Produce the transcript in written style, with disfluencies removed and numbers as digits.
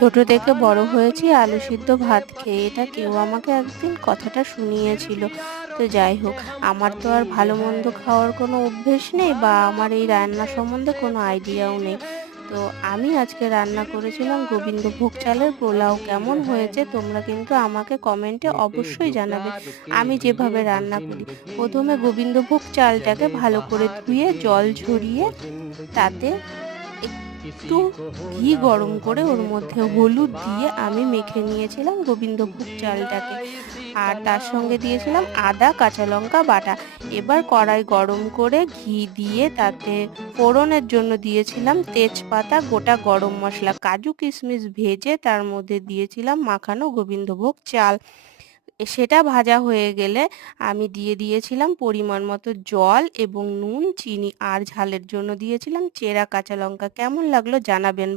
ছোট থেকে বড় হয়েছি আলু সিদ্ধ ভাত খেয়ে, এটা কেউ আমাকে একদিন কথাটা শুনিয়েছিল। তো যাই হোক, আমার তো আর ভালো মন্দ খাওয়ার কোনো অভ্যেস নেই বা আমার এই রান্না সম্বন্ধে কোনো আইডিয়াও নেই। তো আমি আজকে রান্না করেছিলাম গোবিন্দভোগ চালের পোলাও। কেমন হয়েছে তোমরা কিন্তু আমাকে কমেন্টে অবশ্যই জানাবে। আমি যেভাবে রান্না করি, প্রথমে গোবিন্দভোগ চালটাকে ভালো করে ধুয়ে জল ঝরিয়ে তাতে একটু ঘি গরম করে ওর মধ্যে হলুদ দিয়ে আমি মেখে নিয়েছিলাম গোবিন্দভোগ চালটাকে। আর তার সঙ্গে দিয়েছিলাম আদা কাঁচা লঙ্কা বাটা। এবার কড়াই গরম করে ঘি দিয়ে তাতে ফোড়নের জন্য দিয়েছিলাম তেজপাতা, গোটা গরম মশলা, কাজু কিশমিশ ভেজে তার মধ্যে দিয়েছিলাম মাখানো গোবিন্দভোগ চাল। সেটা ভাজা হয়ে গেলে আমি দিয়ে দিয়েছিলাম পরিমাণ মতো জল এবং নুন, চিনি আর ঝালের জন্য দিয়েছিলাম চেরা কাঁচা লঙ্কা। কেমন লাগলো জানাবেন।